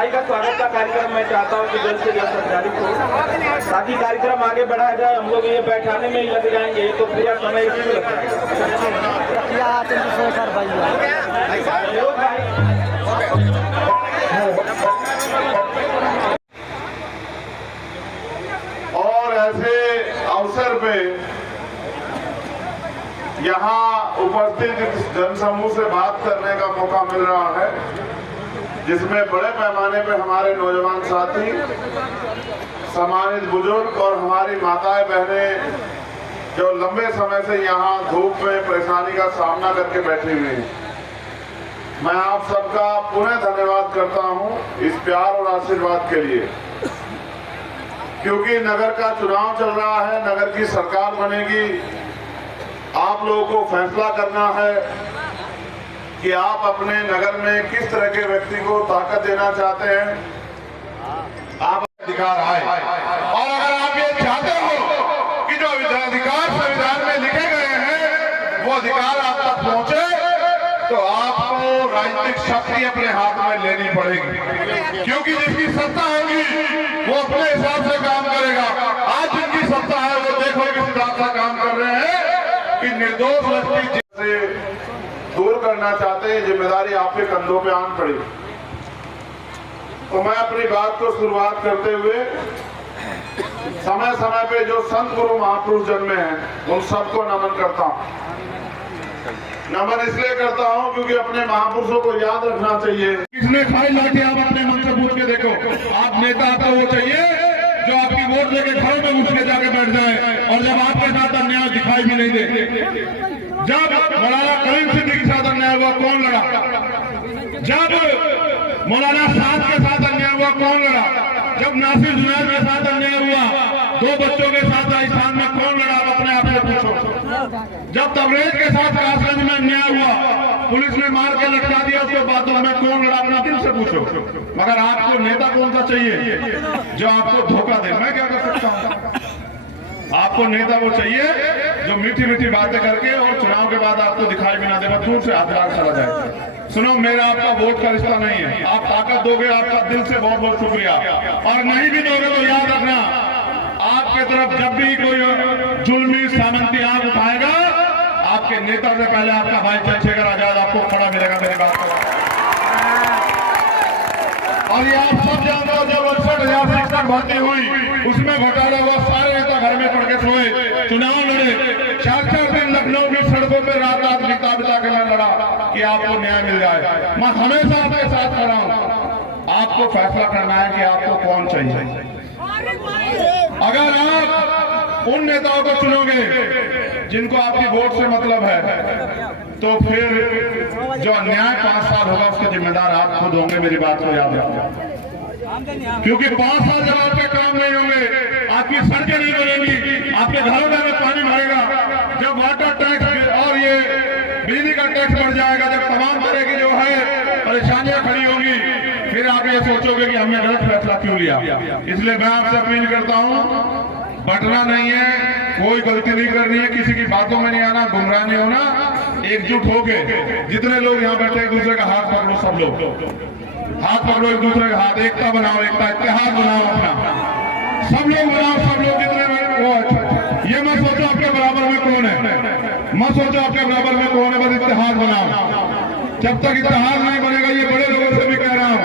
भाई का स्वागत का कार्यक्रम मैं चाहता हूँ कि जल्द से जल्द संचालित हो, ताकि कार्यक्रम आगे बढ़ाया जाए। हम लोग ये बैठाने में ही लग जाएंगे तो पूरा समय इसी में लग जाएगा। और ऐसे अवसर पे यहाँ उपस्थित जनसमूह से बात करने का मौका मिल रहा है, जिसमें बड़े पैमाने पे हमारे नौजवान साथी, सम्मानित बुजुर्ग और हमारी माताएं बहनें जो लंबे समय से यहाँ धूप में परेशानी का सामना करके बैठी हुई हैं। मैं आप सबका पुनः धन्यवाद करता हूँ इस प्यार और आशीर्वाद के लिए, क्योंकि नगर का चुनाव चल रहा है, नगर की सरकार बनेगी। आप लोगों को फैसला करना है कि आप अपने नगर में किस तरह के व्यक्ति को ताकत देना चाहते हैं। आप अधिकार आए, और अगर आप ये चाहते हो कि जो अधिकार संविधान में लिखे गए हैं वो अधिकार आप तक पहुंचे, तो आपको राजनीतिक शक्ति अपने हाथ में लेनी पड़ेगी, क्योंकि जिसकी सत्ता होगी वो अपने हिसाब से काम करेगा। आज जिनकी सत्ता है वो देखो किस हिसाब से काम कर रहे हैं कि निर्दोष व्यक्ति से दूर करना चाहते हैं। जिम्मेदारी आपके कंधों पे आन पड़ी। तो मैं अपनी बात को शुरुआत करते हुए समय समय पे जो संत गुरु महापुरुष जन्मे हैं उन सबको नमन करता हूँ। नमन इसलिए करता हूँ क्योंकि अपने महापुरुषों को याद रखना चाहिए। किसने खाई लाठी, आप अपने मन से पूछ के देखो। आप नेता आपको वो चाहिए जो आपकी वोट देके घरों में घुस के जाके बैठ जाए, और जब आपके साथ अन्याय दिखाई भी नहीं दे। जब मौलाना करीम सिद्दीकी के साथ अन्याय हुआ कौन लड़ा? जब मौलाना साहब के साथ अन्याय हुआ कौन लड़ा? जब नासिर जुनैद के साथ अन्याय हुआ, 2 बच्चों के साथ राजस्थान में कौन लड़ा? आप अपने आप से पूछो। जब तबरेज के साथ कासगंज में अन्याय हुआ, पुलिस ने मार के लटका दिया, उसके बातों में कौन लड़ा? अपना दिल से पूछो। मगर आपको नेता कौन सा चाहिए जो आपको धोखा दे? मैं क्या कर सकता हूँ? आपको नेता वो चाहिए जो मीठी मीठी बातें करके और चुनाव के बाद आपको दिखाई भी ना दे, दूर से हाथ लाल चला जाए। सुनो, मेरा आपका वोट का रिश्ता नहीं है। आप ताकत दोगे, आपका दिल से बहुत बहुत शुक्रिया, और नहीं भी दोगे तो याद रखना, आपके तरफ जब भी कोई जुल्मी सामंती आग उठाएगा, आपके नेता से पहले आपका भाई चंद्रशेखर आजाद आपको खड़ा मिलेगा। मेरी बात को, और ये आप सब जानते हो, जब 68,000 शिक्षक भर्ती हुई उसमें घोटाला हुआ, सारे नेता घर में पड़ के सोए, चुनाव लड़े, 4-4 दिन लखनऊ की सड़कों पर रात रात बिता बिता के मैं लड़ा कि आपको न्याय मिल जाए। मैं हमेशा आपके साथ खड़ा हूं। आपको फैसला करना है कि आपको कौन चाहिए। अगर आप उन नेताओं को चुनोगे जिनको आपकी वोट से मतलब है, तो फिर जो अन्याय 5 साल होगा उसके जिम्मेदार आप खुद होंगे। मेरी बात को याद रखना, क्योंकि 5 साल जब आपके काम नहीं होंगे, आपकी सड़कें नहीं बनेंगी, आपके घरों में पानी भरेगा, जब वाटर टैक्स और ये बिजली का टैक्स बढ़ जाएगा, जब तमाम तरह की जो है परेशानियां खड़ी होंगी, फिर आप ये सोचोगे कि हमने गलत फैसला क्यों लिया। इसलिए मैं आपसे अपील करता हूँ, बंटना नहीं है, कोई गलती नहीं करनी है, किसी की बातों में नहीं आना, गुमराह नहीं होना, एकजुट होके जितने लोग यहाँ बैठे एक दूसरे का हाथ पकड़ो, सब लोग हाथ पकड़ो, एक दूसरे का हाथ, एकता बनाओ, एकता इत्तेहाद बनाओ अपना, सब लोग बनाओ, सब लोग जितने वो। ये मत सोचो आपके बराबर में कौन है, मत सोचो आपके बराबर में कौन है, बस इत्तेहाद बनाओ। जब तक इत्तेहाद नहीं बनेगा, ये बड़े लोगों से भी कह रहा हूँ,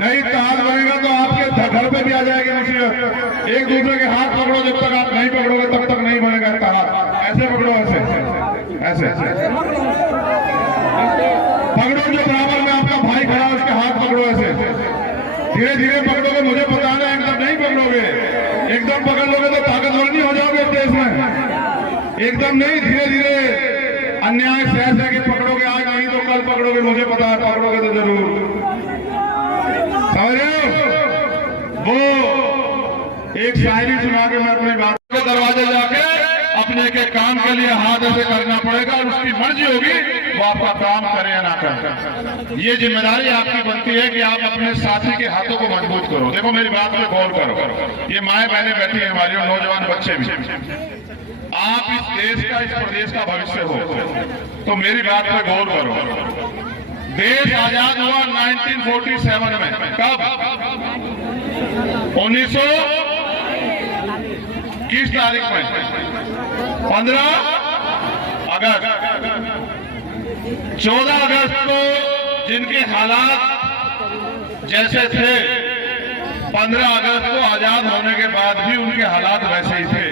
नहीं इत्तेहाद बनेगा तो आपके घर पे भी आ जाएगी मुसीबत। एक दूसरे के हाथ पकड़ो, जब तक आप नहीं पकड़ोगे तब तक नहीं बनेगा इत्तेहाद। ऐसे पकड़ो, ऐसे ऐसे पकड़ो, जो बराबर में आपका भाई खड़ा उसके हाथ पकड़ो, ऐसे धीरे धीरे पकड़ोगे। मुझे पता है एकदम नहीं पकड़ोगे, एकदम पकड़ लोगे तो ताकतवर नहीं हो जाओगे देश में, एकदम नहीं, धीरे धीरे अन्याय सह के पकड़ोगे। आज नहीं तो कल पकड़ोगे, मुझे पता है, पकड़ोगे तो जरूर। समझ रहे हो? वो एक शायरी सुना के मैं अपनी बात के दरवाजे जाके अपने के काम के लिए हाथ ऐसे करना पड़ेगा, और उसकी मर्जी होगी वो आपका काम करे या ना करे। ये जिम्मेदारी आपकी बनती है कि आप अपने साथी के हाथों को मजबूत करो। देखो, मेरी बात पे गौर करो, ये माए बहनें बैठी है हमारी, और नौजवान बच्चे भी। आप इस देश का, इस प्रदेश का भविष्य हो, तो मेरी बात पे गौर करो। देश आजाद हुआ 1947 में। कब? 1900 किस तारीख में? 15 अगस्त। 14 अगस्त को जिनके हालात जैसे थे, 15 अगस्त को आजाद होने के बाद भी उनके हालात वैसे ही थे।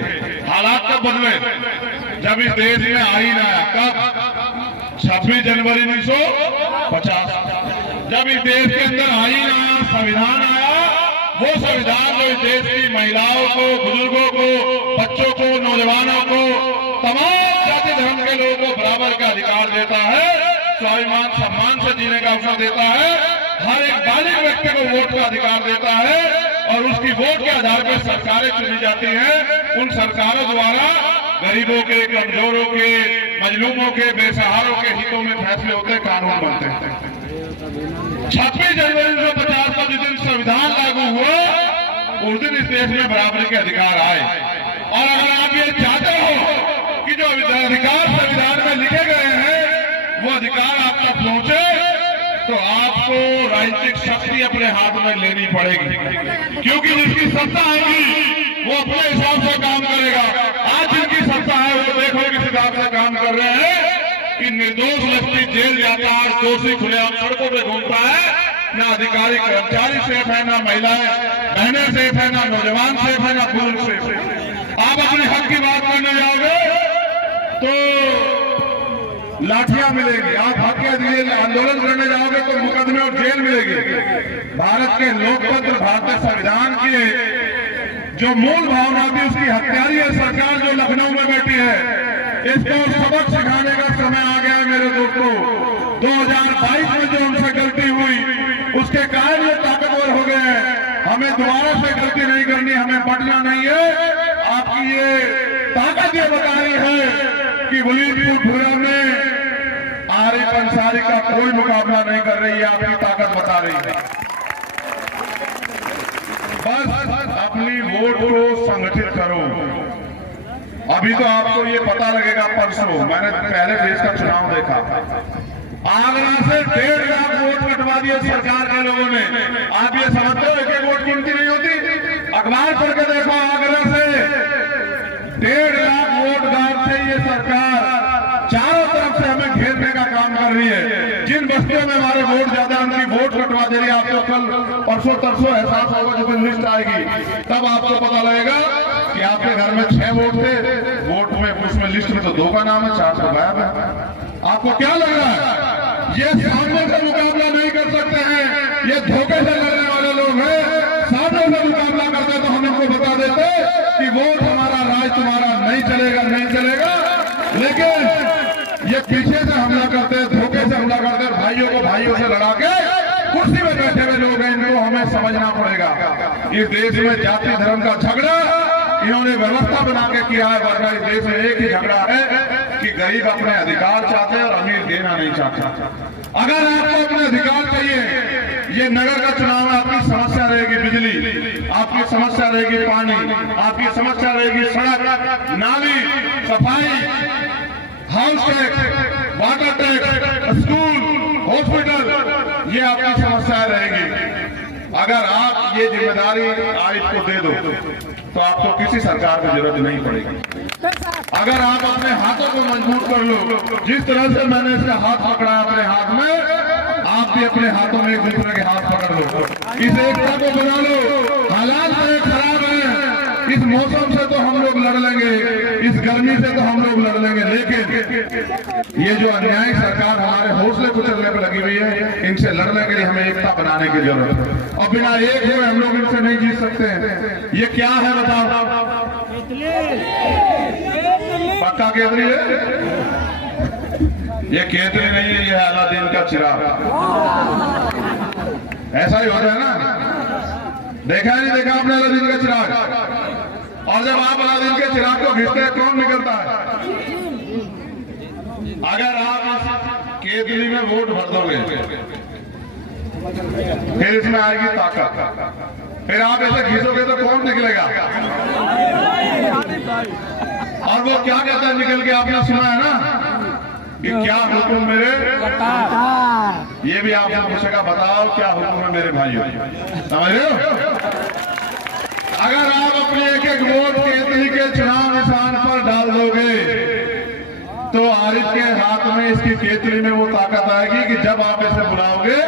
हालात कब बदले? जब इस देश में आईन आया। कब? 26 जनवरी 1950। जब इस देश के अंदर आईन आया, संविधान आया, वो संविधान जो इस देश की महिलाओं को, बुजुर्गों को, बच्चों को, नौजवानों को, तमाम जाति धर्म के लोगों को बराबर का अधिकार देता है, स्वाभिमान सम्मान से जीने का अवसर देता है, हर एक बालिग व्यक्ति को वोट का अधिकार देता है और उसकी वोट के आधार पर सरकारें चुनी जाती हैं। उन सरकारों द्वारा गरीबों के, कमजोरों के, मजलूमों के, बेसहारों के हितों में फैसले होते, कानून बनते हैं। 26 जनवरी 1950 को जिस दिन संविधान लागू हुआ, उस दिन इस देश में बराबरी के अधिकार आए। और अगर आप ये चाहते हो कि जो अधिकार संविधान में लिखे गए हैं वो अधिकार आप तक पहुंचे, तो आपको राजनीतिक शक्ति अपने हाथ में लेनी पड़ेगी, क्योंकि जिसकी सत्ता आएगी वो अपने हिसाब से काम करेगा। आज जिनकी सत्ता है वो देखो किस हिसाब से काम कर रहे हैं कि निर्दोष व्यक्ति जेल जाता है, दोषी खुलेआम सड़कों पे घूमता है, ना अधिकारी कर्मचारी सेफ है, ना महिलाएं बहनें सेफ है, ना नौजवान सेफ है, ना बुजुर्ग सेफ है। आप अपने हक की बात करने जाओगे तो लाठियां मिलेंगी, आप हक के लिए आंदोलन करने जाओगे तो मुकदमे और जेल मिलेगी। भारत के लोकतंत्र, भारतीय संविधान की जो मूल भावना थी उसकी हत्यारी है सरकार जो लखनऊ में बैठी है। इसको सबक सिखाने का समय आ गया है मेरे दोस्तों। 2022 में जो हमसे गलती हुई उसके कारण ये ताकतवर हो गए हैं। हमें दोबारा से गलती नहीं करनी, हमें बटना नहीं है। आपकी ये ताकत ये बता रही है कि वलीदपुर में आरिफ अंसारी का कोई मुकाबला नहीं कर रही है, आपकी ताकत बता रही है। बस अपनी वोट को संगठित करो। अभी तो आपको ये पता लगेगा, परसों मैंने पहले देश का चुनाव देखा, आगरा से 1.5 लाख वोट कटवा दिए सरकार के लोगों ने। आप ये समझते हो एक वोट गिनती नहीं होती? अखबार पढ़ के देखो, आगरा से 1.5 लाख वोट गांव से ये सरकार चारों तरफ से हमें घेरने का काम कर रही है। जिन बस्तियों में हमारे वोट ज्यादा उनकी वोट कटवा दे रही है। आपको कल परसों तरसों एहसास होगा, जब लिस्ट आएगी तब आपको पता लगेगा कि आपके घर में 6 वोट थे, वोट में उसमें लिस्ट में तो 2 का नाम है, 4 तो गायब है। आपको क्या लग रहा है? ये सामने से मुकाबला नहीं कर सकते हैं, ये धोखे से लड़ने वाले लोग हैं। सामने से मुकाबला करते तो हम इनको बता देते कि वोट हमारा, राज तुम्हारा नहीं चलेगा, नहीं चलेगा। लेकिन ये पीछे से हमला करते, धोखे से हमला करते, भाइयों को भाइयों से लड़ा के कुर्सी में बैठे हुए लोग हैं। इनको हमें समझना पड़ेगा। इस देश में जाति धर्म का झगड़ा इन्होंने व्यवस्था बना के किया है, वरना इस देश में एक ही झगड़ा है कि गरीब अपने अधिकार चाहते हैं और अमीर देना नहीं चाहता। अगर आपको अपने अधिकार चाहिए, ये नगर का चुनाव है, आपकी समस्या रहेगी बिजली, आपकी समस्या रहेगी पानी, आपकी समस्या रहेगी सड़क, नाली, सफाई, house tax, water tax, school, hospital, ये आपकी समस्याएं रहेगी। अगर आप ये जिम्मेदारी आज को दे दो तो आपको किसी सरकार की जरूरत नहीं पड़ेगी। अगर आप अपने हाथों को मजबूत कर लो, जिस तरह से मैंने इसका हाथ पकड़ा अपने हाथ में, आप भी अपने हाथों में एक दूसरे के हाथ पकड़ लो, इस एकता को बना लो। हालात बड़े खराब हैं, इस मौसम से तो हम लोग लड़ लेंगे, इस गर्मी से तो हम लोग लड़ लेंगे, लेकिन ये जो अन्याय सरकार हमारे हौसले कुचलने पर लगी हुई है, इनसे लड़ने के लिए हमें एकता बनाने की जरूरत है। और बिना एक हुए हम लोग इनसे नहीं जीत सकते हैं। ये क्या है बताओ? पक्का केतली है? ये केतली नहीं है, ये अलादीन का चिराग। ऐसा ही होता है ना? देखा नहीं देखा आपने अलादीन का चिराग? और जब आप अलादीन के चिराग को घिसते हैं कौन निकलता है? अगर आप केतली में वोट भर दोगे फिर इसमें आएगी ताकत, फिर आप ऐसे घिसोगे तो कौन निकलेगा? और वो क्या कहता है निकल के, आपने सुना है ना कि क्या हुक्म मेरे, ये भी आपसे पूछेगा, बताओ क्या हुक्म है मेरे भाइयों, समझ रहे हो? अगर आप अपने एक एक वोट केतली के चुनाव निशान पर डाल दोगे तो आरिफ के हाथ में, इसकी केतली में वो ताकत आएगी कि जब आप इसे बुलाओगे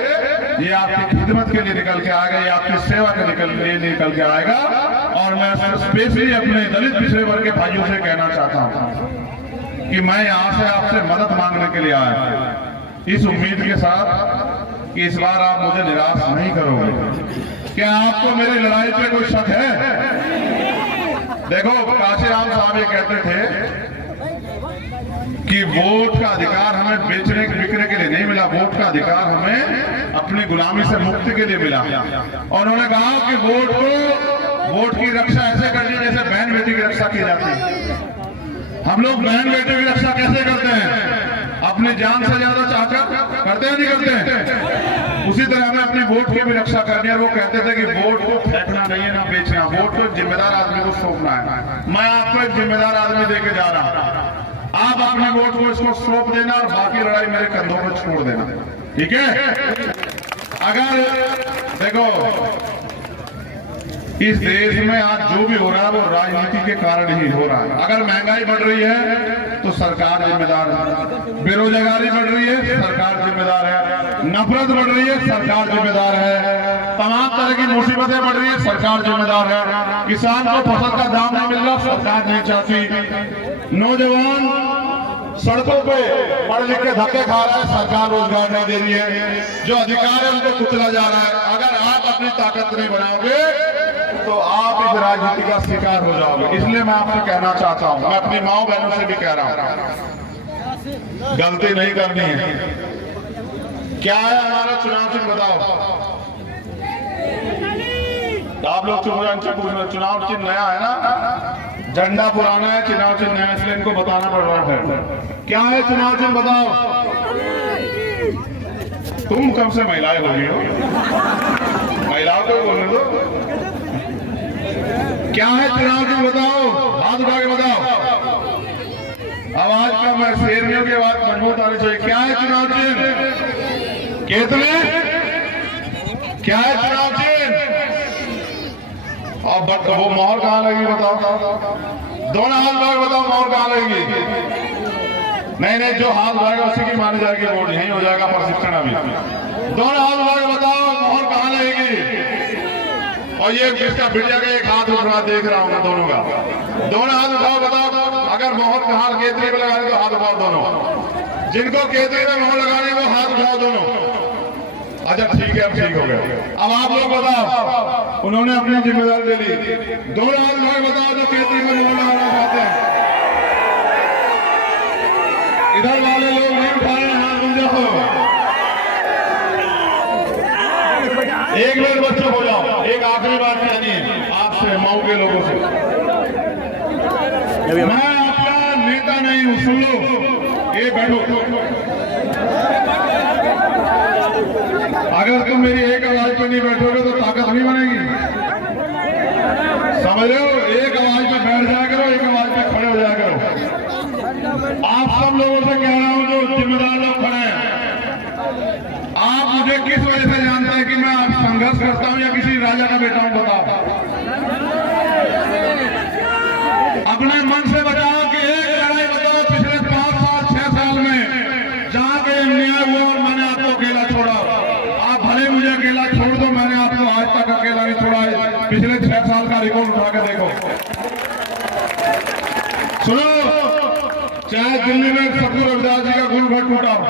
ये आपकी खिदमत के लिए निकल के आएगा, ये आपकी सेवा के लिए निकल के आएगा। और मैं स्पेशली अपने दलित पिछड़े वर्ग के भाइयों से कहना चाहता हूं कि मैं यहां से आपसे मदद मांगने के लिए आया, इस उम्मीद के साथ कि इस बार आप मुझे निराश नहीं करोगे। क्या आपको मेरी लड़ाई पे कोई शक है? देखो, काशीराम साहब ये कहते थे कि वोट का अधिकार हमें बेचने बिकने के लिए नहीं मिला, वोट का अधिकार हमें अपनी गुलामी से मुक्ति के लिए मिला। और उन्होंने कहा कि वोट की रक्षा ऐसे करनी जैसे बहन बेटी की रक्षा की जाती है। हम लोग बहन बेटी की रक्षा कैसे करते हैं? अपनी जान से ज्यादा चाहकर करते हैं, नहीं करते हैं? उसी तरह हमें अपनी वोट की भी रक्षा करनी है। वो कहते थे कि वोट को फेंकना नहीं है, ना बेचना, वोट को जिम्मेदार आदमी को सौंपना है। मैं आपको एक जिम्मेदार आदमी देके जा रहा हूं, आप अपने वोट को इसको सौंप देना और बाकी लड़ाई मेरे कंधों पर छोड़ देना, ठीक है? अगर देखो, इस देश में आज जो भी हो रहा है वो राजनीति के कारण ही हो रहा है। अगर महंगाई बढ़ रही है तो सरकार जिम्मेदार है, बेरोजगारी बढ़ रही है सरकार जिम्मेदार है, नफरत बढ़ रही है सरकार जिम्मेदार है, तमाम तरह की मुसीबतें बढ़ रही है सरकार जिम्मेदार है, किसान को फसल का दाम नहीं मिल रहा सरकार नहीं चाहती, नौजवान सड़कों पे पढ़ लिख के धक्के खा रहा है सरकार रोजगार नहीं दे रही है, जो अधिकार है उनको कुचला जा रहा है। अगर आप अपनी ताकत नहीं बनाओगे तो आप इस राजनीति का शिकार हो जाओगे। इसलिए मैं आपसे कहना चाहता हूं, मैं अपनी माओ बहनों से भी कह रहा हूं, गलती नहीं करनी है। क्या है हमारा चुनाव चिन्ह बताओ? आप लोग चुनाव चिन्ह नया है ना, झंडा पुराना है, चुनाव चिन्ह नया है, इसलिए इनको बताना पड़ रहा है। क्या है चुनाव चिन्ह बताओ? तुम कब से महिलाएं हो गई हो, महिलाओं को बोलने दो। क्या है चुनाव चिन्ह बताओ? हाथ उठा के बताओ। आवाज का मैं शेरनियों की आवाज मजबूत आनी चाहिए। क्या है चुनाव चिन्ह? केतली। क्या है चुनाव चिन्ह? और वो मोहर कहां लगी बताओ? दोनों हाथ उठा के बताओ, मोहर कहां लगेगी? नहीं, जो हाथ उठाएगा उसी की मानी जाएगी वोट, यही हो जाएगा प्रशिक्षण अभी। दोनों हाथ उठा के बताओ, मोहर कहां लगेगी? और ये जिसका मीडिया का एक हाथ उठ रहा देख रहा हूं मैं दोनों का, दोनों हाथ उठाओ, बताओ अगर मोहर का हाथ केतली पे लगाने तो हाथ उठाओ दोनों, जिनको केतली में मोहर लगाने वो हाथ उठाओ दोनों। अच्छा ठीक है, अब ठीक हो गया। अब आप लोग बताओ, उन्होंने अपनी जिम्मेदारी ले ली, दोनों हाथ उठा के बताओ जो केतली में मोहर लगाना चाहते हैं। इधर वाले लोग नहीं उठा रहे हाथ, मुझे हो एक मिनट बच्चों हो जाओ। एक आखिरी बात कहनी है आपसे, मऊ के लोगों से। मैं आपका नेता नहीं हूं, सुन लो, ये बैठो। अगर तुम मेरी एक आवाज पर नहीं बैठोगे तो ताकत नहीं बनेगी, समझ रहे हो? एक आवाज पे बैठ जाया करो, एक आवाज पे खड़े हो जाया करो। आप सब लोगों से कह रहा हूं जो जिम्मेदार लोग खड़े हैं, आप मुझे किस वजह से जानते हैं कि मैं आप संघर्ष करता हूं या किसी राजा का बेटा हूं? बताओ, अपने मन से बताओ कि एक लड़ाई बताओ पिछले 5 साल 6 साल में जहां के अन्याय हुआ और मैंने आपको अकेला छोड़ा। आप भले मुझे अकेला छोड़ दो, मैंने आपको आज तक अकेला नहीं छोड़ा है। पिछले 6 साल का रिकॉर्ड उठा के देखो। सुनो, चाहे दिल्ली में सतगुरु रविदास जी का गुरु घट टूटा हो,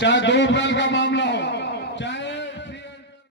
चाहे 2 अप्रैल का मामला हो,